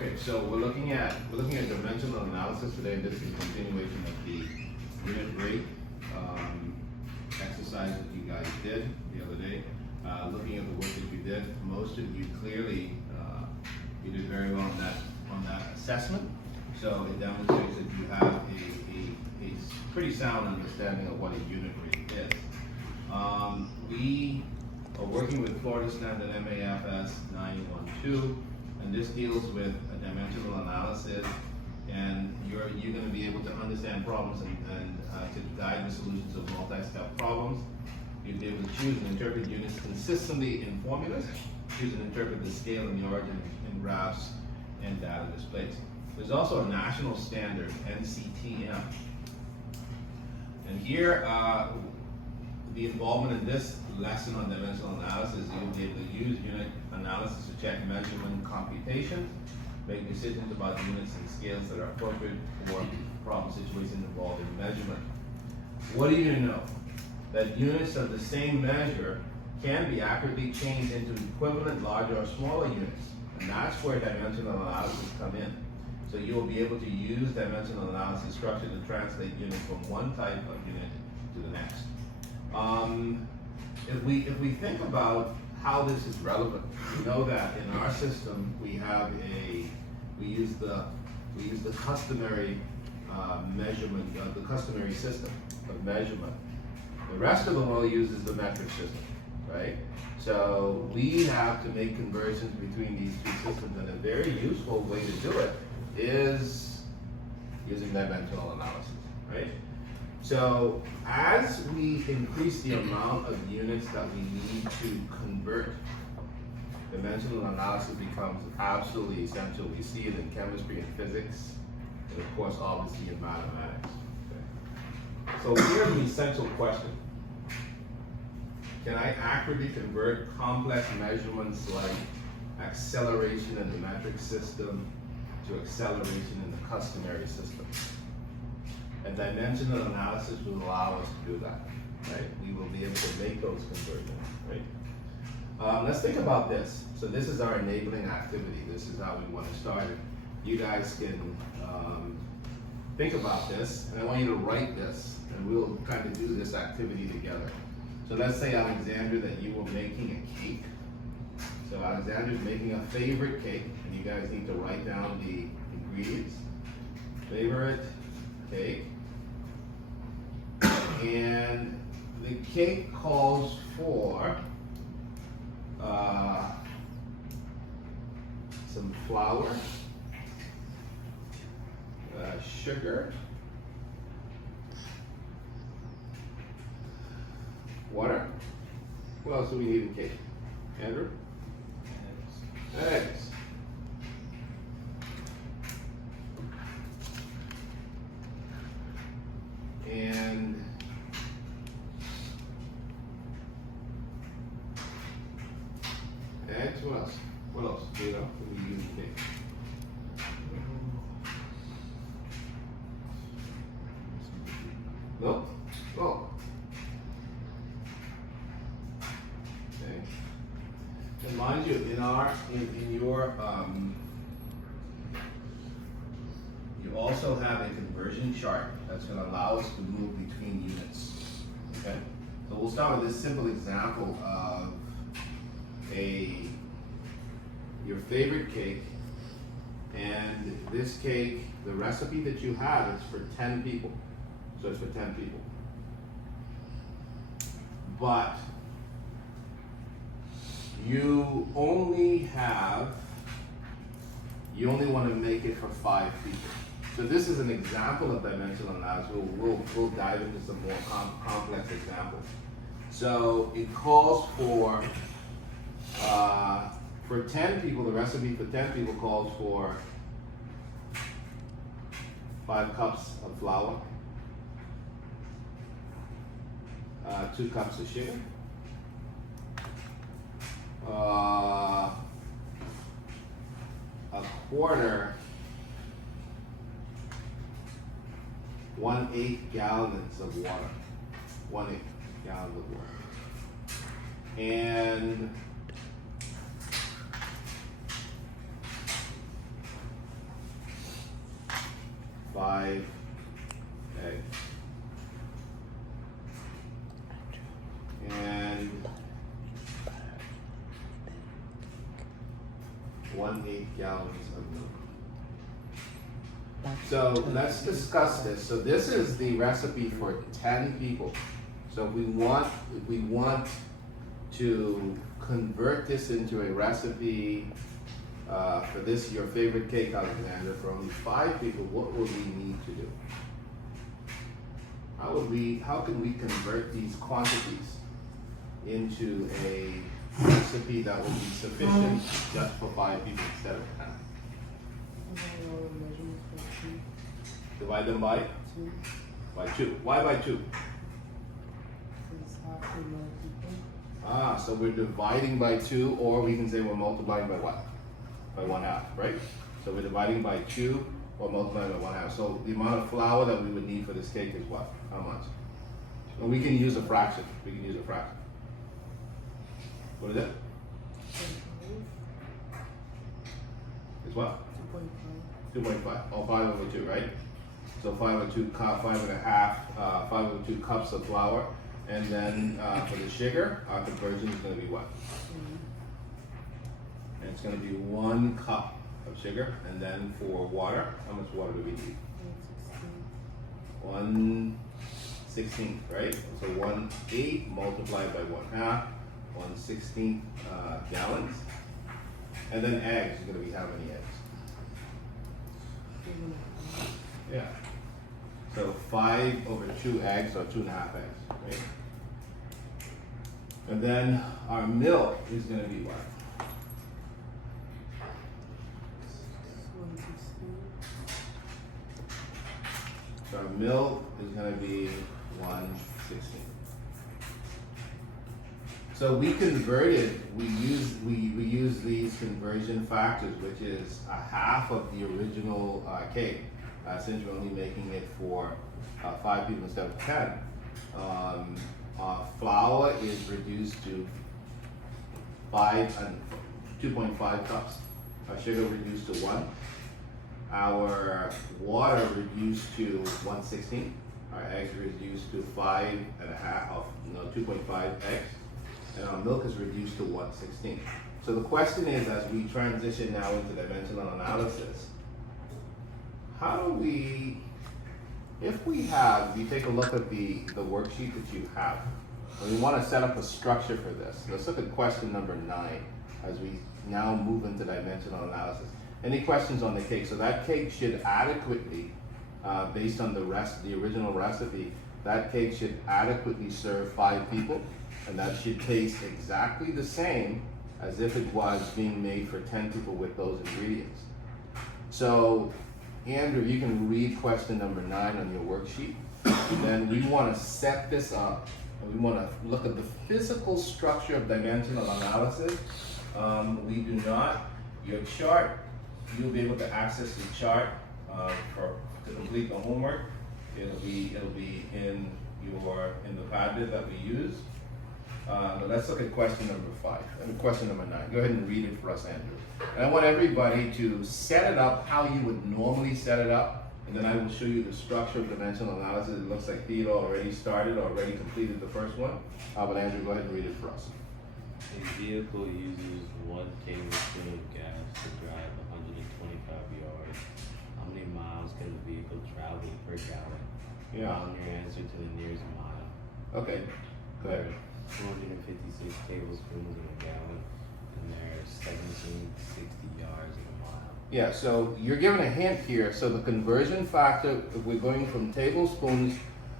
Okay, so we're looking at dimensional analysis today. This is a continuation of the unit rate exercise that you guys did the other day. Looking at the work that you did, most of you clearly you did very well on that assessment. So it demonstrates that you have a pretty sound understanding of what a unit rate is. We are working with Florida Standard MAFS 912, and this deals with a dimensional analysis, and you're going to be able to understand problems and to guide the solutions of multi-step problems. You'll be able to choose and interpret units consistently in formulas, choose and interpret the scale and the origin in graphs and data displays. There's also a national standard, NCTM. And here, the involvement in this lesson on dimensional analysis, you'll be able to use unit analysis to check measurement computation, make decisions about units and scales that are appropriate for problem situations involving measurement. What do you know? That units of the same measure can be accurately changed into equivalent larger or smaller units, and that's where dimensional analysis come in. So you will be able to use dimensional analysis structure to translate units from one type of unit to the next. If we think about how this is relevant, we know that in our system we use the customary measurement, the customary system of measurement. The rest of the world uses the metric system, right? So we have to make conversions between these two systems, and a very useful way to do it is using dimensional analysis, right? So as we increase the amount of units that we need to convert, dimensional analysis becomes absolutely essential. We see it in chemistry and physics, and of course obviously in mathematics. Okay. So here's the essential question. Can I accurately convert complex measurements like acceleration in the metric system to acceleration in the customary system? And dimensional analysis will allow us to do that, right? We will be able to make those conversions, right? Let's think about this. So this is our enabling activity. This is how we want to start it. You guys can think about this, and I want you to write this, and we'll kind of do this activity together. So let's say, Alexander, that you were making a cake. So Alexander's making a favorite cake, and you guys need to write down the ingredients. Favorite cake. And the cake calls for some flour, sugar, water. What else do we need in cake? Andrew? Eggs. And eggs, what else? What else? You know, what do we use in cake? Milk? Milk. Okay. And mind you, in your you also have a conversion chart that's going to allow us to move between units. Okay, so we'll start with this simple example of your favorite cake, and this cake, the recipe that you have is for 10 people. So it's for 10 people. But you only want to make it for 5 people. So this is an example of dimensional analysis. We'll dive into some more complex examples. So it calls for 10 people, the recipe for 10 people calls for 5 cups of flour, 2 cups of sugar, a quarter, 1/8 gallons of water, 1/8 gallons of water, and 1/8 gallons of milk. So let's discuss this. So this is the recipe for 10 people. So if we want to convert this into a recipe for this, your favorite cake, Alexander, for only 5 people, what would we need to do? How can we convert these quantities into a recipe that will be sufficient just for 5 people instead of 10? Divide them by 2. Why by 2? So we're dividing by 2, or we can say we're multiplying by what? By 1/2, right? So we're dividing by 2 or multiplying by 1/2. So the amount of flour that we would need for this cake is what? How much? Well, we can use a fraction. What is it? It's what? 2.5. Oh, 5/2, right? So 5/2 cups of flour. And then for the sugar, our conversion is going to be what? And it's going to be 1 cup of sugar. And then for water, how much water do we need? 1/16, right? So 1/8 multiplied by 1/2, 1/16 gallons. And then eggs is going to be how many eggs? Yeah. So 5/2 eggs, or 2.5 eggs, right? And then our milk is going to be what? So our milk is going to be 1/16. So we converted, we use these conversion factors, which is 1/2 of the original cake, since we're only making it for 5 people instead of 10. Flour is reduced to 2.5 cups. Our sugar reduced to 1. Our water reduced to 1/16. Our eggs reduced to 2.5 eggs. And our milk is reduced to 1/16. So the question is, as we transition now into dimensional analysis, how do we, if you take a look at the worksheet that you have, and we want to set up a structure for this. Let's look at question number 9 as we now move into dimensional analysis. Any questions on the cake? So that cake should adequately, based on the original recipe, that cake should adequately serve 5 people, and that should taste exactly the same as if it was being made for 10 people with those ingredients. So Andrew, you can read question number 9 on your worksheet. And then we want to set this up, and we want to look at the physical structure of dimensional analysis. Your chart, you'll be able to access the chart to complete the homework. It'll be in the Padlet that we use. But let's look at question number 9. Go ahead and read it for us, Andrew. And I want everybody to set it up how you would normally set it up, and then I will show you the structure of dimensional analysis. It looks like Theodore already completed the first one. But Andrew, go ahead and read it for us. A vehicle uses 1 tablespoon of gas to drive 125 yards. How many miles can the vehicle travel per gallon? Yeah. Round your answer to the nearest mile. Okay, go ahead. 256 tablespoons in a gallon, and there's 1760 yards in a mile. Yeah, so you're given a hint here. So the conversion factor, if we're going from tablespoons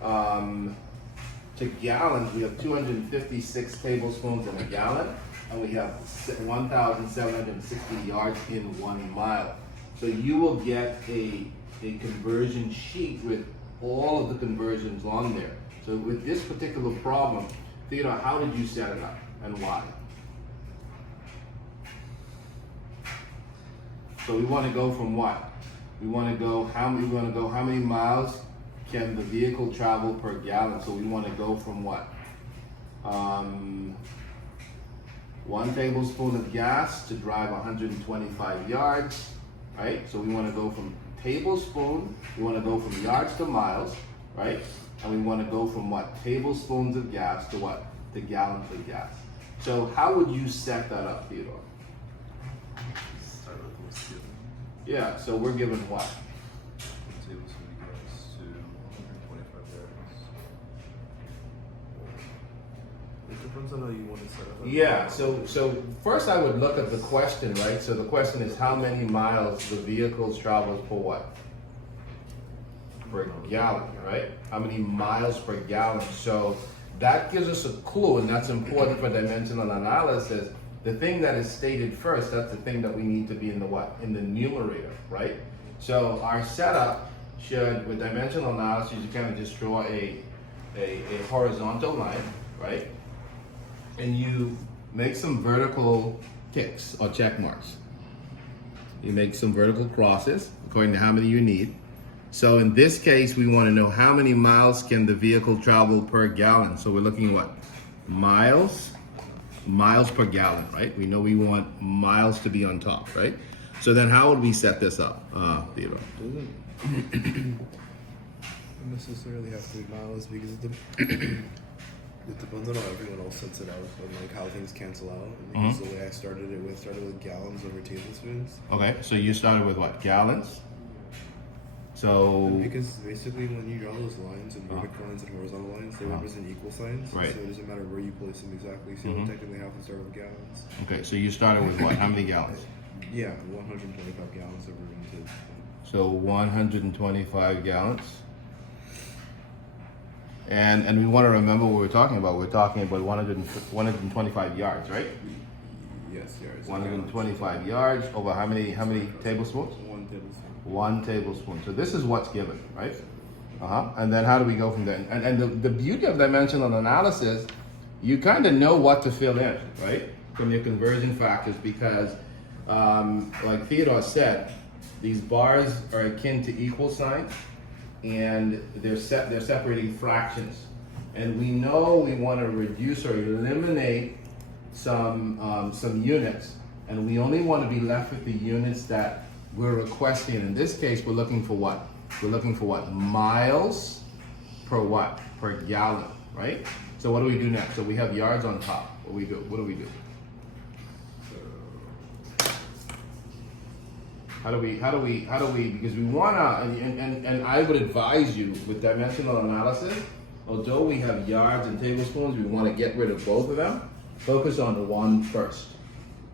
to gallons, we have 256 tablespoons in a gallon, and we have 1,760 yards in 1 mile. So you will get a conversion sheet with all of the conversions on there. So with this particular problem, Theodore, how did you set it up and why? So we want to go from what? We want to go how many miles can the vehicle travel per gallon? So we want to go from what? 1 tablespoon of gas to drive 125 yards, right? So we want to go from tablespoon, we want to go from yards to miles, right? And we want to go from what? Tablespoons of gas to what? To gallons of gas. So how would you set that up, Theodore? Yeah, so we're given what? Tablespoon gas to 125 yards. It depends on how you want to set up. Yeah, so first I would look at the question, right? So the question is how many miles the vehicle travels per what? Per gallon, right? How many miles per gallon? So that gives us a clue, and that's important for dimensional analysis. The thing that is stated first, that's the thing that we need to be in the what? In the numerator, right? So our setup should, with dimensional analysis, you kind of just draw a horizontal line, right? And you make some vertical ticks or check marks. You make some vertical crosses according to how many you need. So in this case, we want to know how many miles can the vehicle travel per gallon. So we're looking at what? Miles per gallon, right? We know we want miles to be on top, right? So then how would we set this up, Theodore? Doesn't necessarily have to be miles because it depends on how everyone else sets it out and like how things cancel out. And because the way I started with gallons over tablespoons. Okay, so you started with what? Gallons? So Because basically when you draw those lines and vertical lines and horizontal lines, they represent equal signs. Right. So it doesn't matter where you place them exactly. So you technically have to start with gallons. okay, so you started with what? How many gallons? Yeah, 125 gallons over one tablespoon. So 125 gallons. And we want to remember what we're talking about. We're talking about 125 yards, right? Yes, yards. 125 yards over how many tablespoons? 1 tablespoon. 1 tablespoon. So this is what's given, right? And then how do we go from there? And the beauty of dimensional analysis, you kind of know what to fill in, right? From your conversion factors because, like Theodore said, these bars are akin to equal signs, and they're separating fractions. And we know we want to reduce or eliminate some units, and we only want to be left with the units that we're requesting. In this case, we're looking for what? We're looking for what? Miles per what? Per gallon, right? So what do we do next? So we have yards on top. What do we do? How do we, because we wanna, and I would advise you with dimensional analysis, although we have yards and tablespoons, we wanna get rid of both of them. Focus on the one first,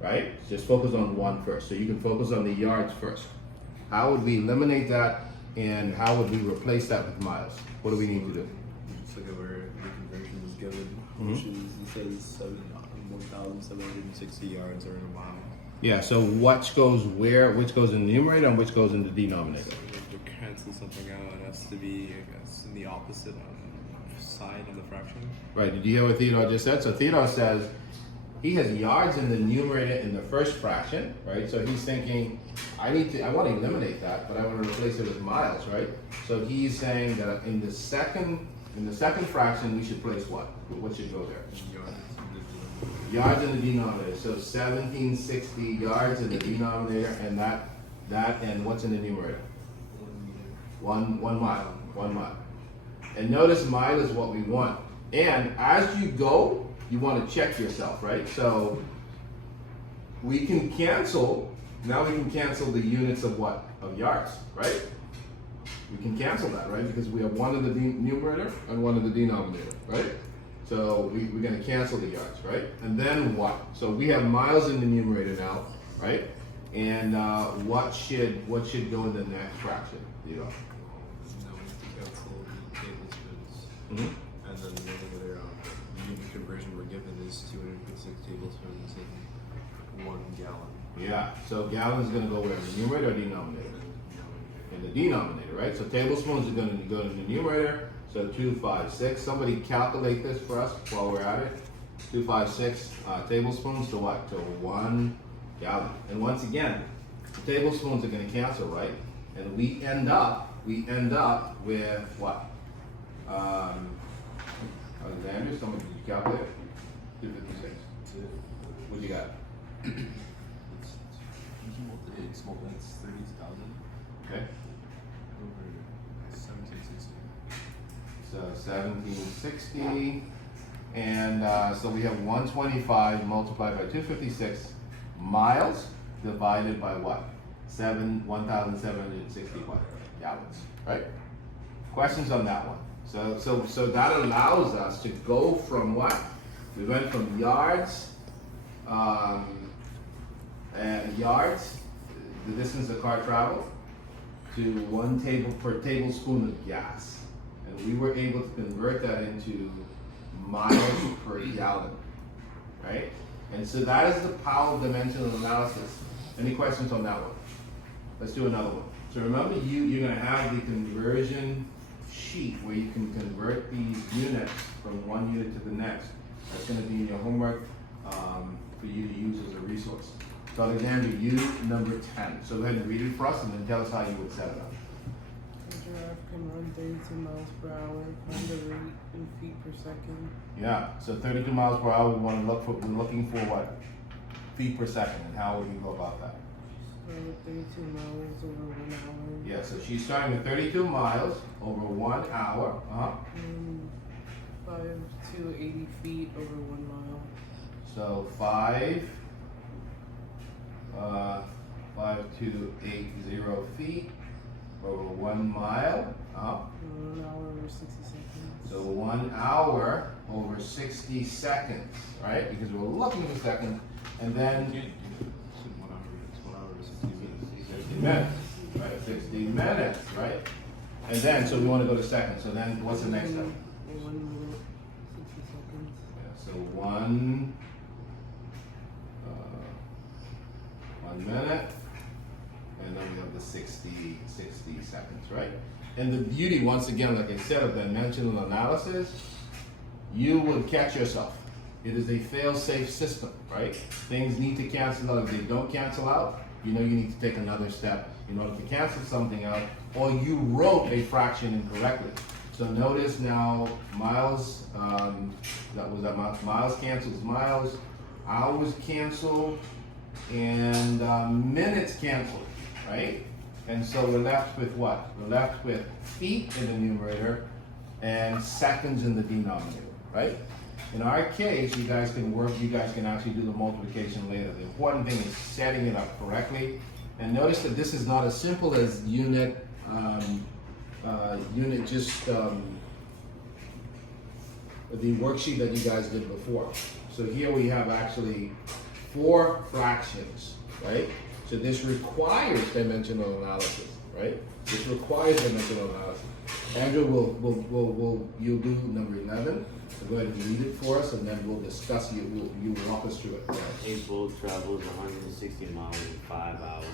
right? Just focus on one first. So you can focus on the yards first. How would we eliminate that, and how would we replace that with miles? What do we need to do? Just look at where the conversion was given, which is, it says 1,760 yards or in a mile. Yeah, so which goes where, which goes in the numerator and which goes in the denominator? So we have to cancel something out. It has to be, I guess, in the opposite side of the fraction. Right, did you hear what Theodore just said? So Theodore says he has yards in the numerator in the first fraction, right? So he's thinking, I want to eliminate that, but I want to replace it with miles, right? So he's saying that in the second fraction, we should place what? What should go there? Yards in the denominator. So 1760 yards in the denominator, and that and what's in the numerator? 1 mile. And notice mile is what we want. And as you go, you want to check yourself, right? So we can cancel. Now we can cancel the units of what? Of yards, right? We can cancel that, right? Because we have one in the numerator and one in the denominator, right? So we're going to cancel the yards, right? And then what? So we have miles in the numerator now, right? And what should go in the next fraction? You know. Now we have to cancel the tablespoons. And then the other unit conversion we're given is 256 tablespoons in 1 gallon. Yeah. So gallon is going to go where? In the numerator or denominator? In the denominator, right? So tablespoons are going to go in the numerator. So 256. Somebody calculate this for us while we're at it. 256 tablespoons to what? To 1 gallon. And once again, the tablespoons are going to cancel, right? And we end up with what? Alexander, somebody, did you calculate it? 256. What you got? It's small, that's 30,000 Okay. over 1760. So 1760, and so we have 125 multiplied by 256 miles divided by what? 1,760 gallons, right? Questions on that one? So that allows us to go from what? We went from yards, the distance the car traveled, to 1 tablespoon of gas. And we were able to convert that into miles per gallon, right? And so that is the power of dimensional analysis. Any questions on that one? Let's do another one. So remember, you're gonna have the conversion sheet where you can convert these units from one unit to the next. That's gonna be in your homework for you to use as a resource. So Alexander, number 10. So go ahead and read it for us and then tell us how you would set it up. A giraffe can run 32 miles per hour, find the rate in feet per second. Yeah, so 32 miles per hour, we're looking for what? Feet per second, and how would we go about that? Start with 32 miles over 1 hour. Yeah, so she's starting with 32 miles over 1 hour. And 5 to 80 feet over 1 mile. So 5 to 80 feet over 1 mile. 1 hour over 60 seconds. So 1 hour over 60 seconds, right? Because we're looking for seconds, and then 60 minutes, right? 60 minutes, right? And then, so we want to go to seconds. So then, what's the next step? 1 minute, 60 seconds. Yeah, so 1 minute, and then we have the 60 seconds, right? And the beauty, once again, like I said, of dimensional analysis, you would catch yourself. It is a fail-safe system, right? Things need to cancel out. If they don't cancel out, you know you need to take another step in order to cancel something out, or you wrote a fraction incorrectly. So notice now, miles, miles cancels miles, hours cancel, and minutes cancel, right? And so we're left with what? We're left with feet in the numerator and seconds in the denominator, right? In our case, you guys can actually do the multiplication later. The important thing is setting it up correctly. And notice that this is not as simple as the worksheet that you guys did before. So here we have actually 4 fractions, right? So this requires dimensional analysis, right? This requires dimensional analysis. Andrew you'll do number 11. So go ahead and read it for us, and then we'll discuss. You walk us through it. A boat travels 160 miles in 5 hours.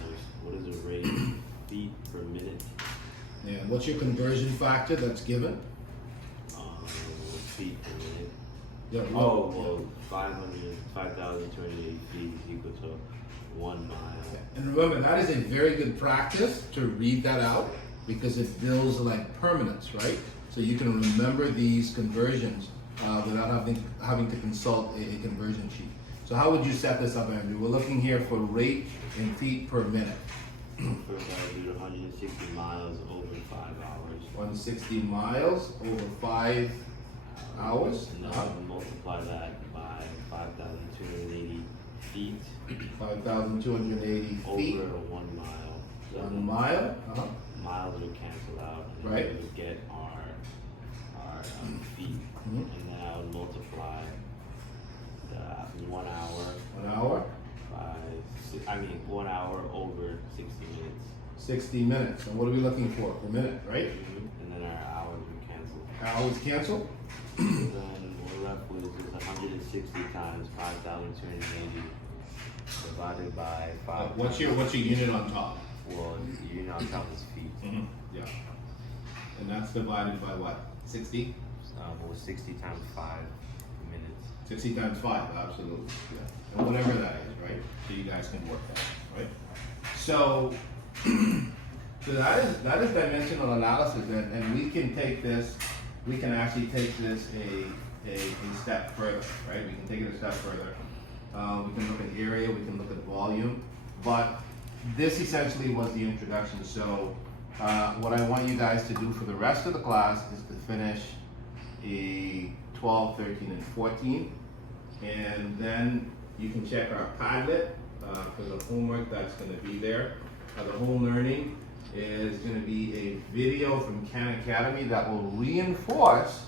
What is the rate in feet per minute? Yeah. What's your conversion factor that's given? Feet per minute. Yeah. 5,280 feet is equal to 1 mile. And remember, that is a very good practice to read that out because it builds like permanence, right? So you can remember these conversions without having to consult a conversion sheet. So how would you set this up, Andrew? We're looking here for rate in feet per minute. First, I would do 160 miles over 5 hours. 160 miles over 5 hours. And then I would multiply that by 5,280 feet 5,280 feet over 1 mile. So 1 mile. miles would cancel out, and Right. then we would get our feet, Mhm. and then I would multiply the 1 hour 1 hour. by 1 hour over 60 minutes. 60 minutes. And what are we looking for per minute, right? And then our hours would cancel. Hours cancel. Then we're left with just 160 times 5,280 divided by 5. What's your unit on top? Well, you're not counting feet. Yeah. And that's divided by what? 60? Well, 60 times 5 minutes. 60 times 5, absolutely. Yeah. And whatever that is, right? So you guys can work that, right? So, that is dimensional analysis, and we can take this, we can actually take this a step further, right? We can take it a step further. We can look at area, we can look at volume, but this essentially was the introduction. So what I want you guys to do for the rest of the class is to finish a 12, 13, and 14, and then you can check our Padlet for the homework that's going to be there. the home learning is going to be a video from Khan Academy that will reinforce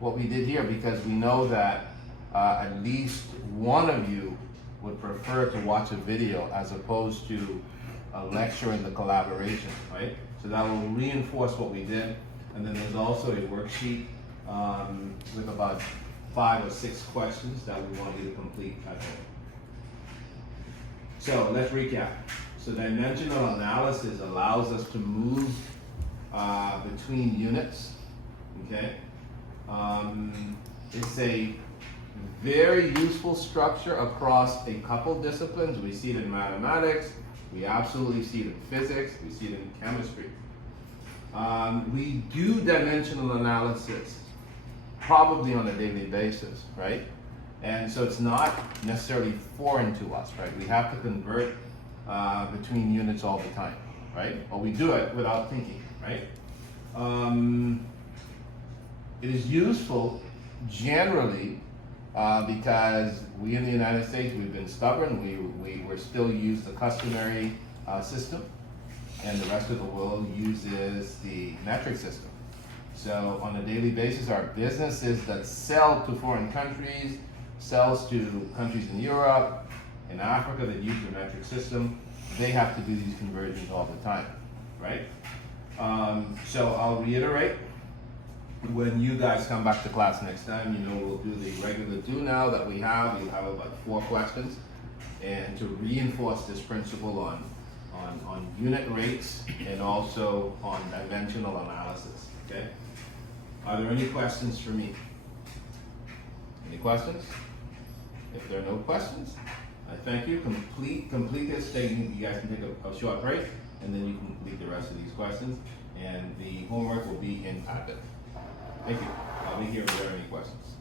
what we did here, because we know that at least one of you would prefer to watch a video as opposed to a lecture in the collaboration, right? So that will reinforce what we did. And then there's also a worksheet with about 5 or 6 questions that we want you to complete at home. So let's recap. So dimensional analysis allows us to move between units, okay? It's a very useful structure across a couple disciplines. We see it in mathematics, we absolutely see it in physics, we see it in chemistry. We do dimensional analysis probably on a daily basis, right? And so it's not necessarily foreign to us, right? We have to convert between units all the time, right? Or we do it without thinking, right? It is useful generally because we in the United States, we've been stubborn. We're still use the customary system, and the rest of the world uses the metric system. So on a daily basis, our businesses that sell to foreign countries, sells to countries in Europe, in Africa that use the metric system, they have to do these conversions all the time, right? So I'll reiterate, when you guys come back to class next time, you know we'll do the regular do now that we have. You have about 4 questions, and to reinforce this principle on unit rates and also on dimensional analysis, okay? Are there any questions for me? Any questions? If there are no questions, I thank you. Complete this statement. You guys can take a short break, and then you can complete the rest of these questions, and the homework will be in packet. Thank you. I'll be here if there are any questions.